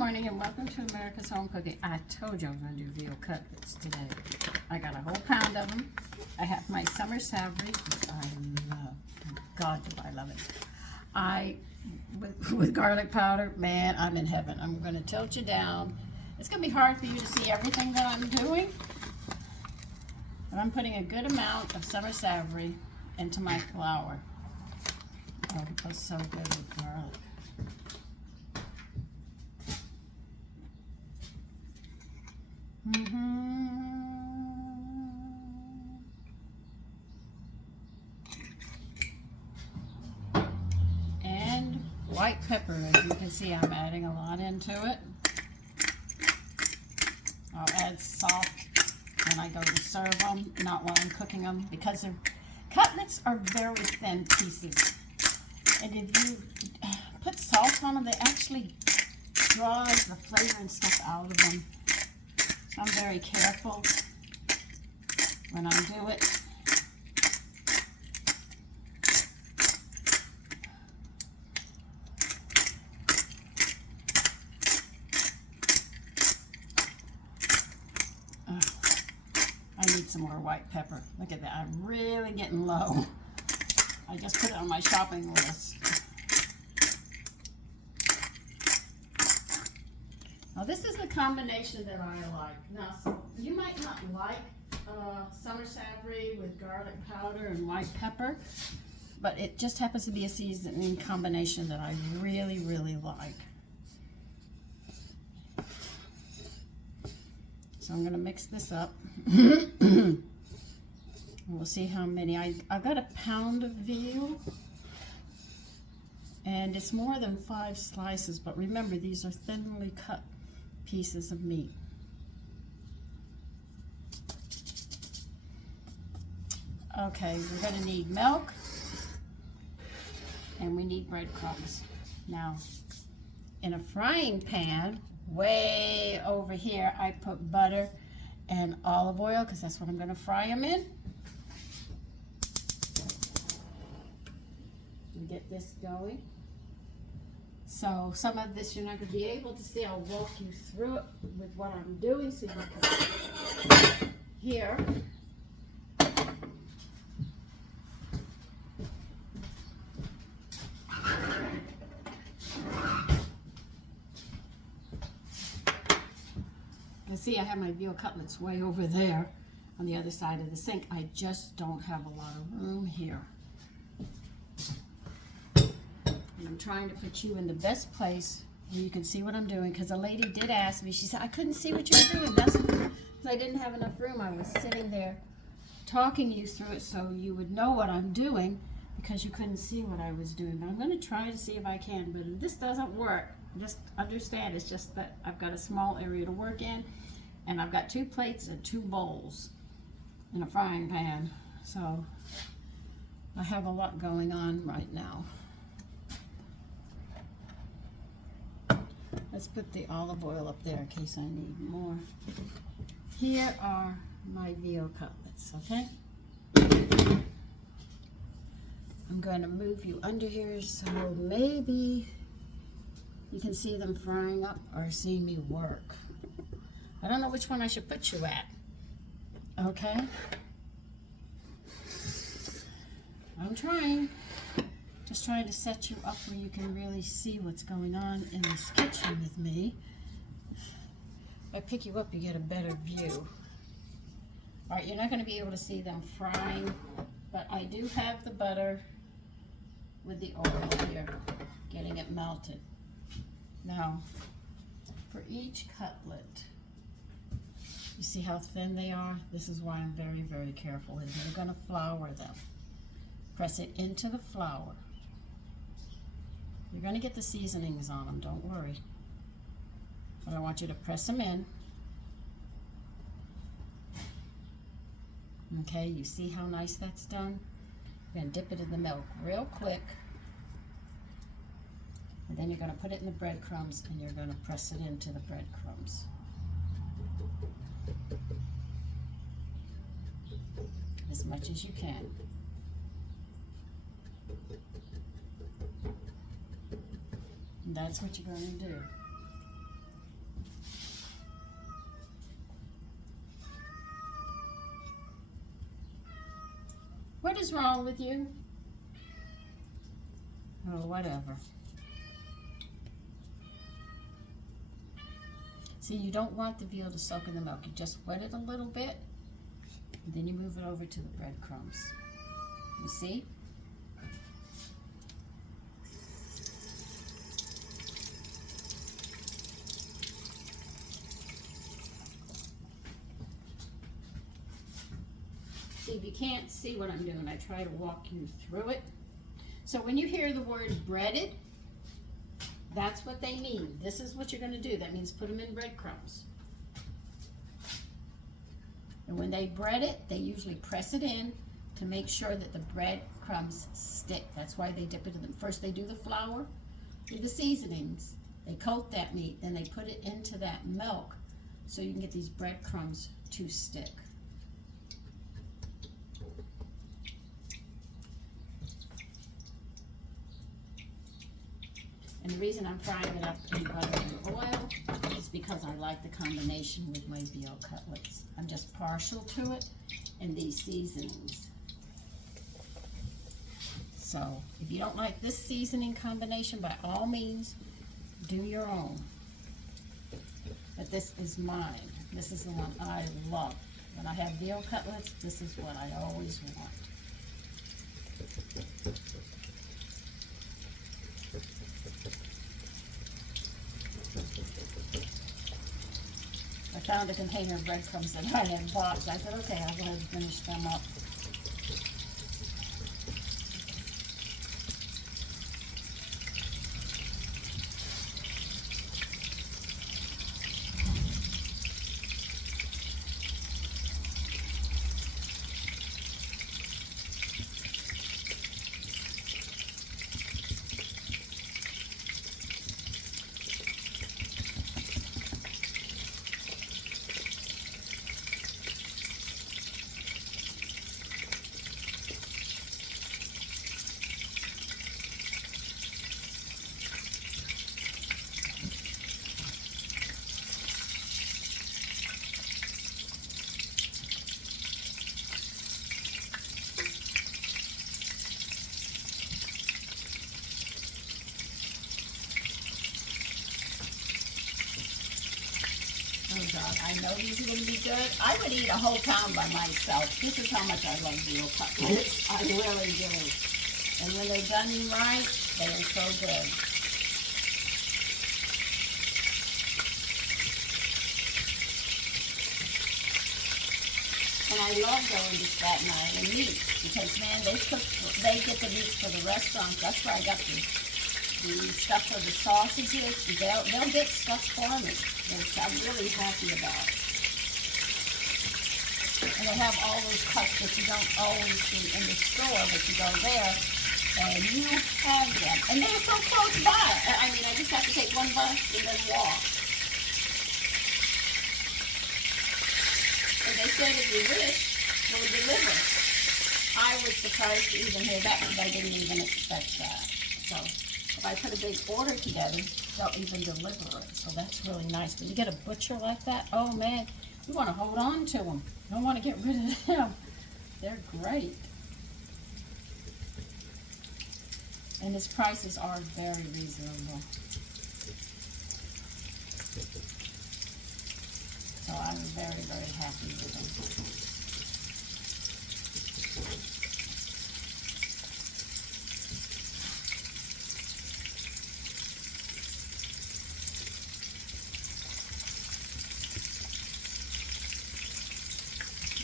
morning and welcome to America's Home Cooking. I told you I was going to do veal cutlets today. I got a whole pound of them. I have my summer savory, which I love. God, do I love it. With garlic powder, man, I'm in heaven. I'm going to tilt you down. It's going to be hard for you to see everything that I'm doing. But I'm putting a good amount of summer savory into my flour. Oh, it goes so good with garlic. And white pepper, as you can see, I'm adding a lot into it. I'll add salt when I go to serve them, not while I'm cooking them, because cutlets are very thin pieces. And if you put salt on them, they actually draw the flavor and stuff out of them. So I'm very careful when I do it. I need some more white pepper. Look at that. I'm really getting low. I just put it on my shopping list. Now this is the combination that I like. Now you might not like summer savory with garlic powder and white pepper, but it just happens to be a seasoning combination that I really, really like. So I'm going to mix this up. We'll see how many. I've got a pound of veal, and it's more than 5 slices, but remember these are thinly cut pieces of meat. Okay, we're going to need milk, and we need breadcrumbs. Now, in a frying pan, way over here, I put butter and olive oil because that's what I'm going to fry them in. And get this going. So some of this you're not going to be able to see. I'll walk you through it with what I'm doing so you can hear. You see I have my veal cutlets way over there on the other side of the sink. I just don't have a lot of room here. And I'm trying to put you in the best place where you can see what I'm doing, because a lady did ask me, she said, I couldn't see what you were doing. That's because I didn't have enough room. I was sitting there talking you through it so you would know what I'm doing, because you couldn't see what I was doing. But I'm going to try to see if I can, but if this doesn't work, just understand it's just that I've got a small area to work in, and I've got 2 plates and 2 bowls in a frying pan. So I have a lot going on right now. Let's put the olive oil up there in case I need more. Here are my veal cutlets, okay? I'm going to move you under here so maybe you can see them frying up or see me work. I don't know which one I should put you at, okay? I'm trying. Just trying to set you up where you can really see what's going on in this kitchen with me. If I pick you up, you get a better view. All right, you're not going to be able to see them frying, but I do have the butter with the oil here, getting it melted. Now, for each cutlet, you see how thin they are? This is why I'm very, very careful. And you're going to flour them. Press it into the flour. You're going to get the seasonings on them, don't worry. But I want you to press them in. Okay, you see how nice that's done? You're going to dip it in the milk real quick. And then you're going to put it in the breadcrumbs and you're going to press it into the breadcrumbs. As much as you can. And that's what you're going to do. What is wrong with you? Oh, whatever. See, you don't want the veal to soak in the milk. You just wet it a little bit, and then you move it over to the breadcrumbs. You see? See, if you can't see what I'm doing, I try to walk you through it. So when you hear the word breaded, that's what they mean. This is what you're going to do. That means put them in breadcrumbs. And when they bread it, they usually press it in to make sure that the breadcrumbs stick. That's why they dip it in them. First they do the flour with the seasonings. They coat that meat, then they put it into that milk so you can get these breadcrumbs to stick. And the reason I'm frying it up in butter and oil is because I like the combination with my veal cutlets. I'm just partial to it and these seasonings. So if you don't like this seasoning combination, by all means, do your own. But this is mine. This is the one I love. When I have veal cutlets, this is what I always want. I found a container of breadcrumbs that I had bought, so I said, okay, I'll go ahead and finish them up. Oh God, I know these are going to be good. I would eat a whole pound by myself. This is how much I love veal cutlets. I really do. And when they're done right, they are so good. And I love going to Staten Island Meats because, man, they get the meats for the restaurants. That's where I got the stuff for the sausages. They'll get stuff for me, which I'm really happy about. And they have all those cuts that you don't always see in the store, but you go there and you have them. And they're so close by. I mean, I just have to take one bus and then walk. And they said if you wish, we'll deliver. I was surprised to even hear that because I didn't even expect that. So if I put a big order together, they'll even deliver it. So that's really nice. When you get a butcher like that, oh man, you want to hold on to them. You don't want to get rid of them. They're great. And his prices are very reasonable. So I'm very, very happy with them.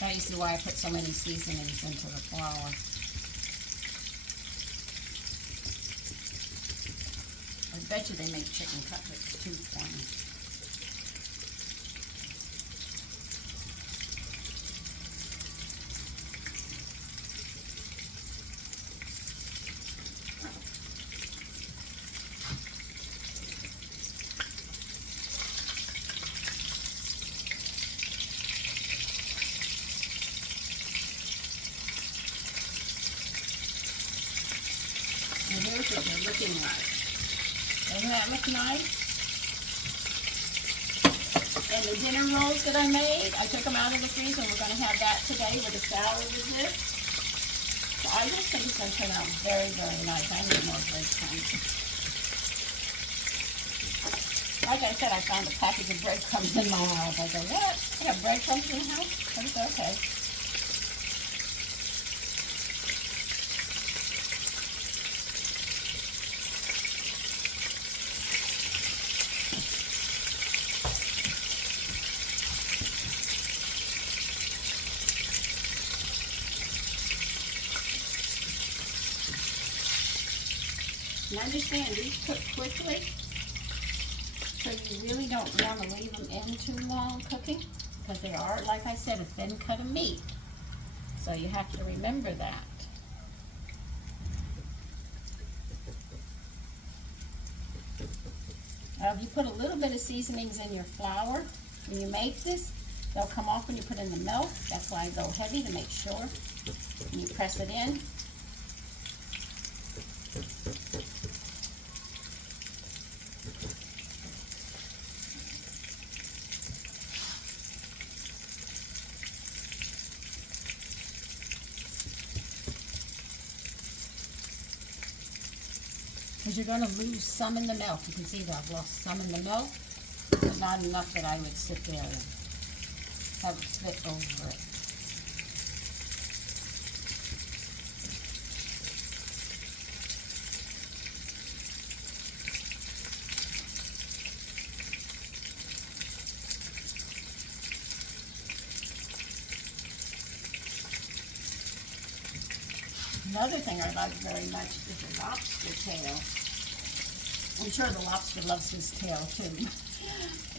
That is why I put so many seasonings into the flour. I bet you they make chicken cutlets too for me. And here's what they're looking like. Doesn't that look nice? And the dinner rolls that I made, I took them out of the freezer and we're going to have that today with a salad with this. I just think it's going to turn out very, very nice. I need more breadcrumbs. Like I said, I found a package of breadcrumbs in my house. I go, what? I got breadcrumbs in the house? I said, okay. And understand, these cook quickly, so you really don't want to leave them in too long cooking, because they are, like I said, a thin cut of meat. So you have to remember that. Now, if you put a little bit of seasonings in your flour when you make this, they'll come off when you put in the milk. That's why I go heavy, to make sure. And you press it in. Because you're going to lose some in the milk. You can see that I've lost some in the milk, but not enough that I would sit there and have it spit over it. Another thing I like very much is the lobster tail. I'm sure the lobster loves his tail too.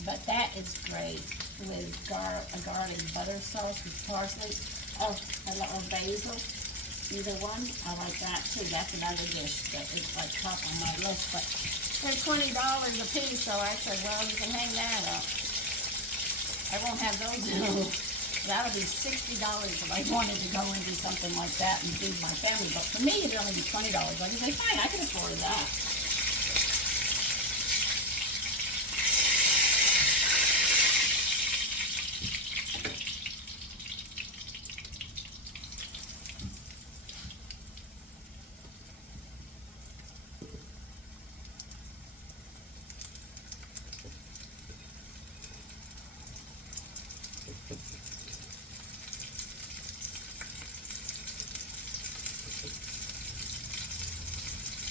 But that is great with a garlic butter sauce with parsley. Oh, or basil. Either one. I like that too. That's another dish that is like top on my list. But they're $20 a piece, so I said, well, you can hang that up. I won't have those no. That'll be $60 if I wanted to go and do something like that and feed my family. But for me, it'd only be $20. I can say, fine, I can afford that.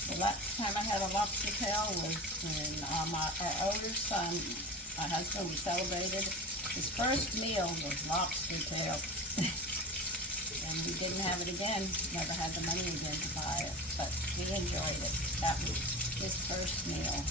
The last time I had a lobster tail was when our oldest son, my husband, we celebrated. His first meal was lobster tail. And we didn't have it again. Never had the money again to buy it. But we enjoyed it. That was his first meal.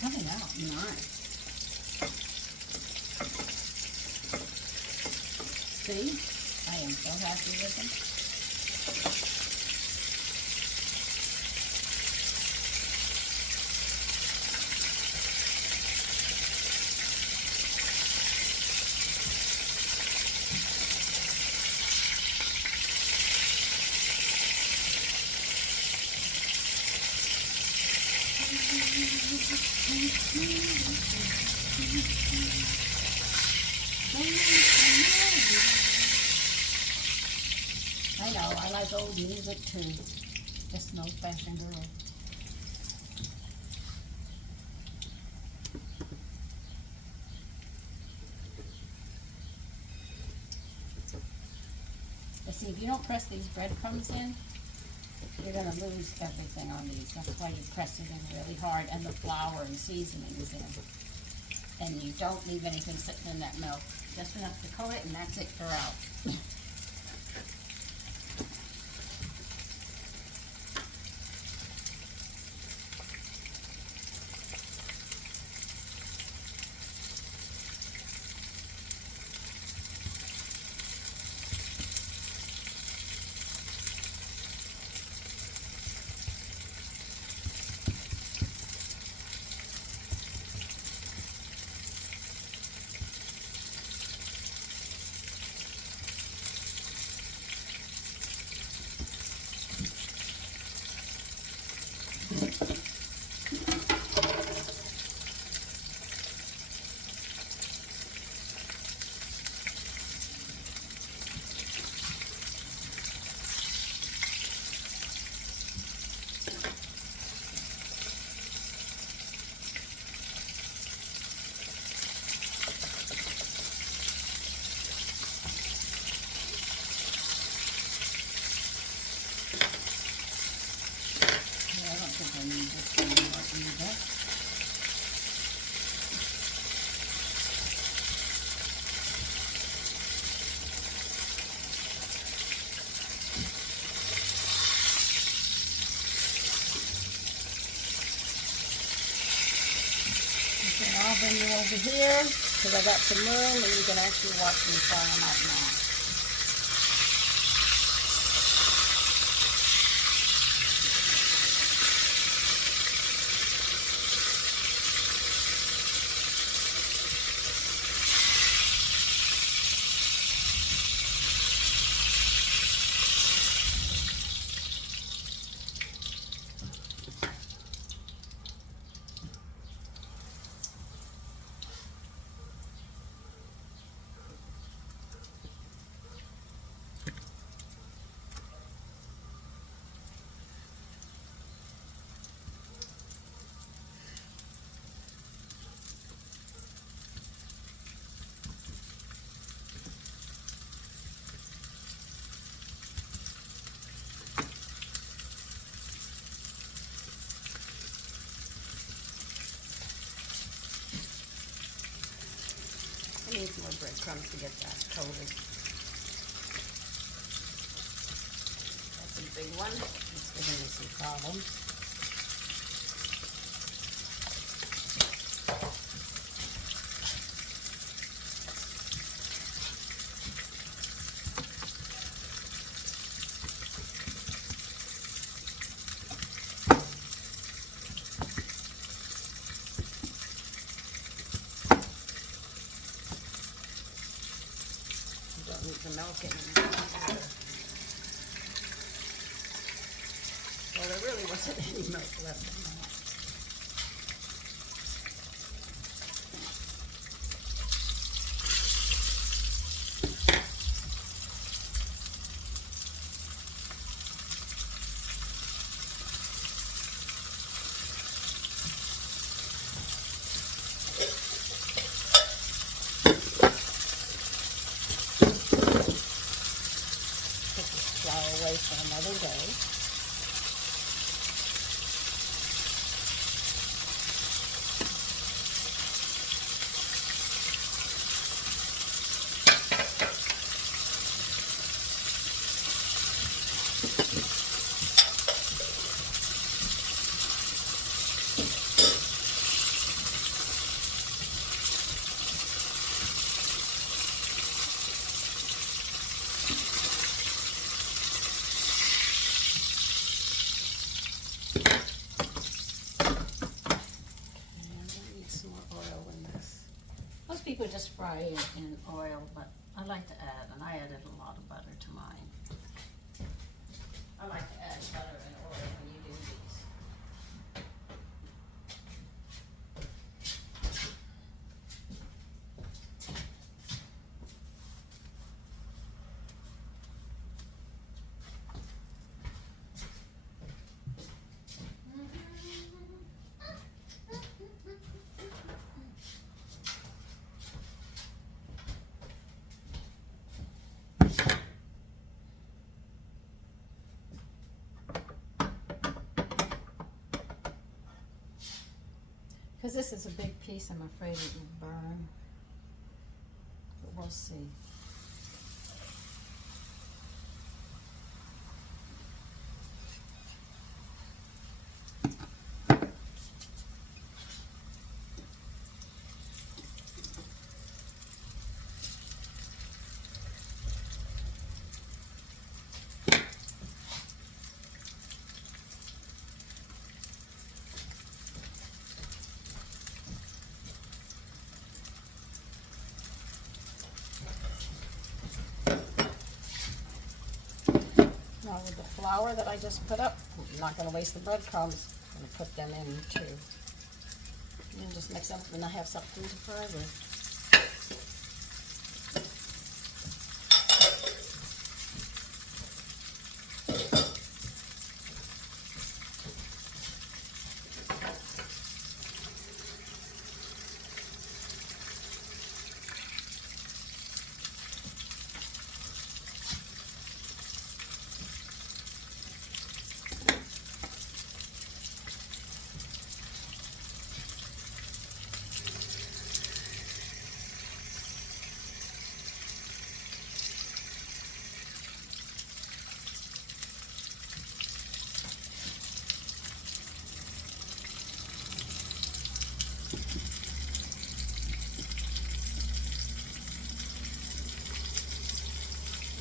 Coming out nice. See? I am so happy with them. I know, I like old music too. Just an old-fashioned girl. But see, if you don't press these breadcrumbs in, you're going to lose everything on these. That's why you press it in really hard, and the flour and seasonings in. And you don't leave anything sitting in that milk. Just enough to coat it, and that's it for out. I'll bring you over here because I got some room and you can actually watch me fry them out now. I need some more breadcrumbs to get that coated. That's a big one. It's giving me some problems. The milk in there. Well, there really wasn't any milk left in that. Away for another day. Most people just fry it in oil, but I like to add, and I added a lot of butter to mine. I like to add butter and oil when you do these. Because this is a big piece, I'm afraid it will burn. But we'll see. Now with the flour that I just put up, I'm not going to waste the breadcrumbs. I'm going to put them in too. And then just mix them up and I have something to fry with.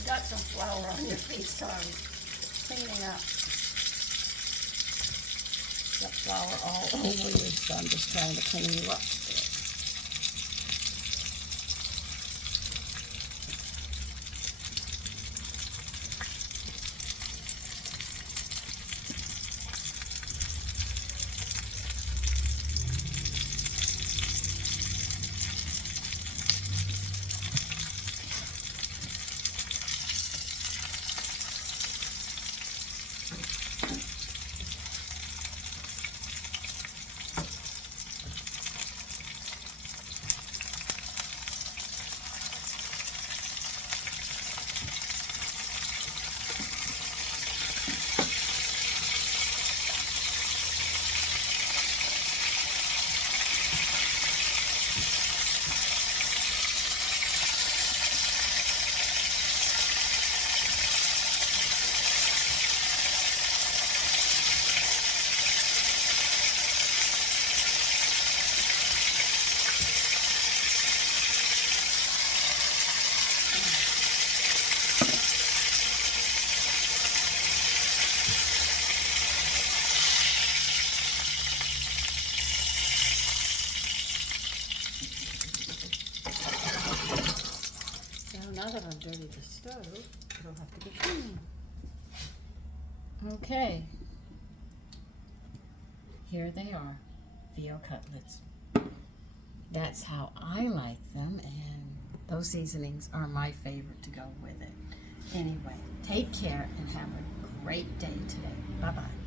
Got some flour on your face, so I'm cleaning up. Got flour all over you, so I'm just trying to clean you up. Now that I've dirtied the stove, it'll have to be clean. Okay. Here they are, veal cutlets. That's how I like them, and those seasonings are my favorite to go with it. Anyway, take care and have a great day today. Bye-bye.